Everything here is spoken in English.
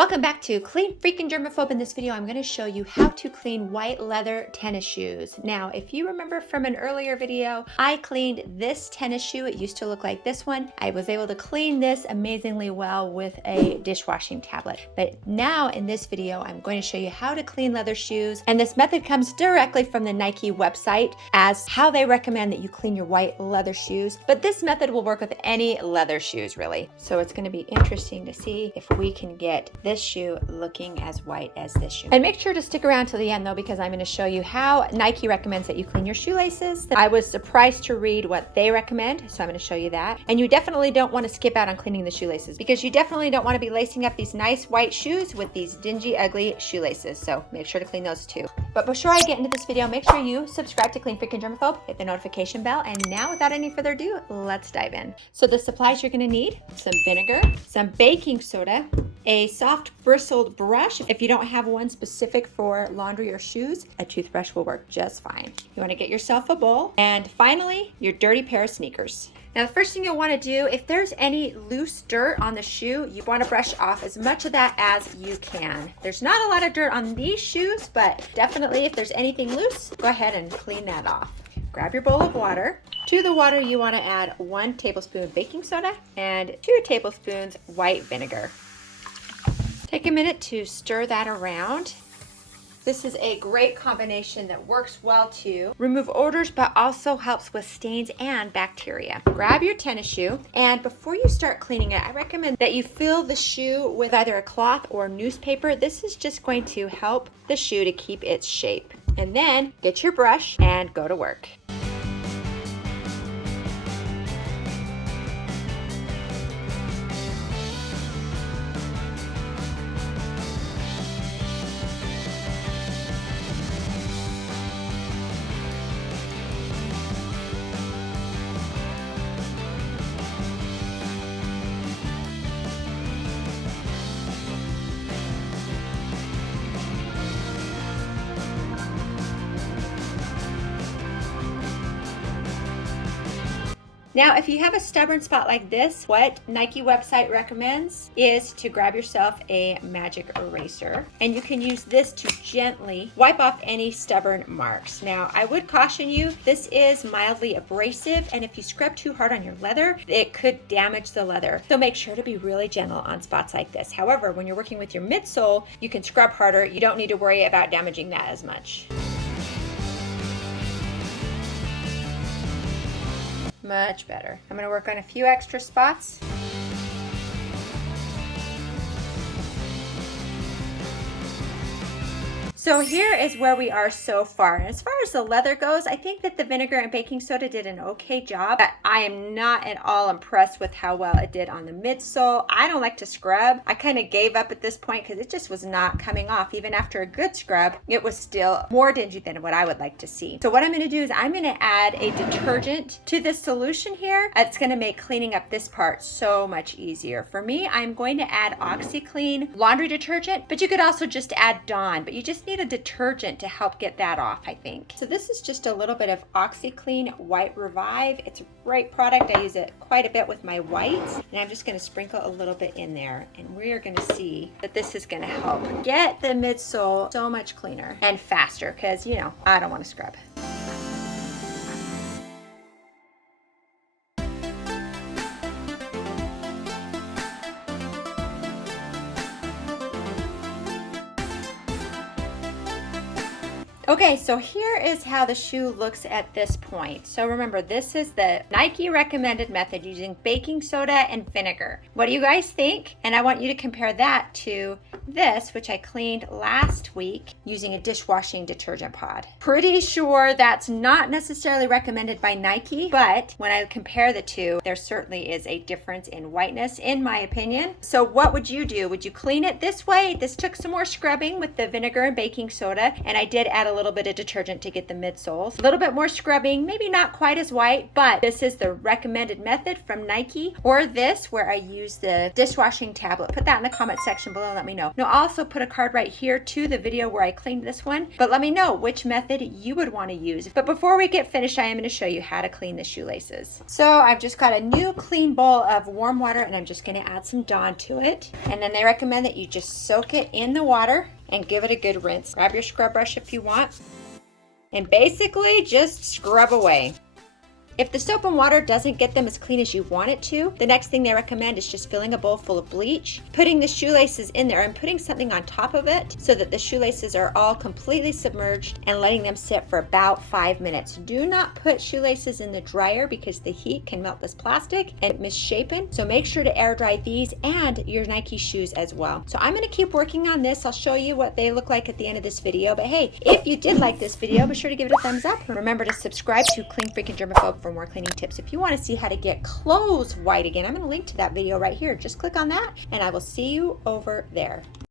Welcome back to Clean Freaking Germaphobe. In this video, I'm going to show you how to clean white leather tennis shoes. Now, if you remember from an earlier video, I cleaned this tennis shoe. It used to look like this one. I was able to clean this amazingly well with a dishwashing tablet. But now in this video, I'm going to show you how to clean leather shoes. And this method comes directly from the Nike website as how they recommend that you clean your white leather shoes. But this method will work with any leather shoes, really. So it's going to be interesting to see if we can get this shoe looking as white as this shoe. And make sure to stick around to the end though, because I'm going to show you how Nike recommends that you clean your shoelaces. I was surprised to read what they recommend, so I'm going to show you that. And you definitely don't want to skip out on cleaning the shoelaces, because you definitely don't want to be lacing up these nice white shoes with these dingy, ugly shoelaces. So make sure to clean those too. But before I get into this video, make sure you subscribe to Clean Freaking Germaphobe, hit the notification bell, and now without any further ado, let's dive in. So the supplies you're going to need: some vinegar, some baking soda, a soft bristled brush. If you don't have one specific for laundry or shoes, a toothbrush will work just fine. You want to get yourself a bowl, and finally, your dirty pair of sneakers. Now, the first thing you'll want to do, if there's any loose dirt on the shoe, you want to brush off as much of that as you can. There's not a lot of dirt on these shoes, but definitely if there's anything loose, go ahead and clean that off. Grab your bowl of water. To the water, you want to add 1 tablespoon baking soda and 2 tablespoons white vinegar. Take a minute to stir that around. This is a great combination that works well to remove odors, but also helps with stains and bacteria. Grab your tennis shoe, and before you start cleaning it, I recommend that you fill the shoe with either a cloth or newspaper. This is just going to help the shoe to keep its shape. And then get your brush and go to work. Now, if you have a stubborn spot like this, what Nike website recommends is to grab yourself a magic eraser, and you can use this to gently wipe off any stubborn marks. Now, I would caution you, this is mildly abrasive, and if you scrub too hard on your leather, it could damage the leather. So make sure to be really gentle on spots like this. However, when you're working with your midsole, you can scrub harder. You don't need to worry about damaging that as much. Much better. I'm going to work on a few extra spots. So here is where we are so far. And as far as the leather goes, I think that the vinegar and baking soda did an okay job. But I am not at all impressed with how well it did on the midsole. I don't like to scrub. I kind of gave up at this point because it just was not coming off. Even after a good scrub, it was still more dingy than what I would like to see. So what I'm going to do is I'm going to add a detergent to this solution here. It's going to make cleaning up this part so much easier. For me, I'm going to add OxiClean laundry detergent, but you could also just add Dawn, but you just need a detergent to help get that off, I think. So this is just a little bit of OxiClean White Revive. It's a great product. I use it quite a bit with my whites, and I'm just going to sprinkle a little bit in there, and we are going to see that this is going to help get the midsole so much cleaner and faster, because, you know, I don't want to scrub. Okay, so here is how the shoe looks at this point. So remember, this is the Nike recommended method using baking soda and vinegar. What do you guys think? And I want you to compare that to this, which I cleaned last week using a dishwashing detergent pod. Pretty sure that's not necessarily recommended by Nike, but when I compare the two, there certainly is a difference in whiteness, in my opinion. So what would you do? Would you clean it this way? This took some more scrubbing with the vinegar and baking soda, and I did add a little bit of detergent to get the midsoles. A little bit more scrubbing, maybe not quite as white, but this is the recommended method from Nike, or this where I use the dishwashing tablet. Put that in the comment section below, let me know. Now I'll also put a card right here to the video where I cleaned this one, but let me know which method you would want to use. But before we get finished, I am going to show you how to clean the shoelaces. So I've just got a new clean bowl of warm water, and I'm just going to add some Dawn to it. And then they recommend that you just soak it in the water and give it a good rinse. Grab your scrub brush if you want, and basically just scrub away. If the soap and water doesn't get them as clean as you want it to, the next thing they recommend is just filling a bowl full of bleach, putting the shoelaces in there and putting something on top of it so that the shoelaces are all completely submerged, and letting them sit for about 5 minutes. Do not put shoelaces in the dryer because the heat can melt this plastic and misshapen. So make sure to air dry these and your Nike shoes as well. So I'm going to keep working on this. I'll show you what they look like at the end of this video. But hey, if you did like this video, be sure to give it a thumbs up. Remember to subscribe to Clean Freaking Germaphobe for more cleaning tips. If you want to see how to get clothes white again, I'm going to link to that video right here. Just click on that and I will see you over there.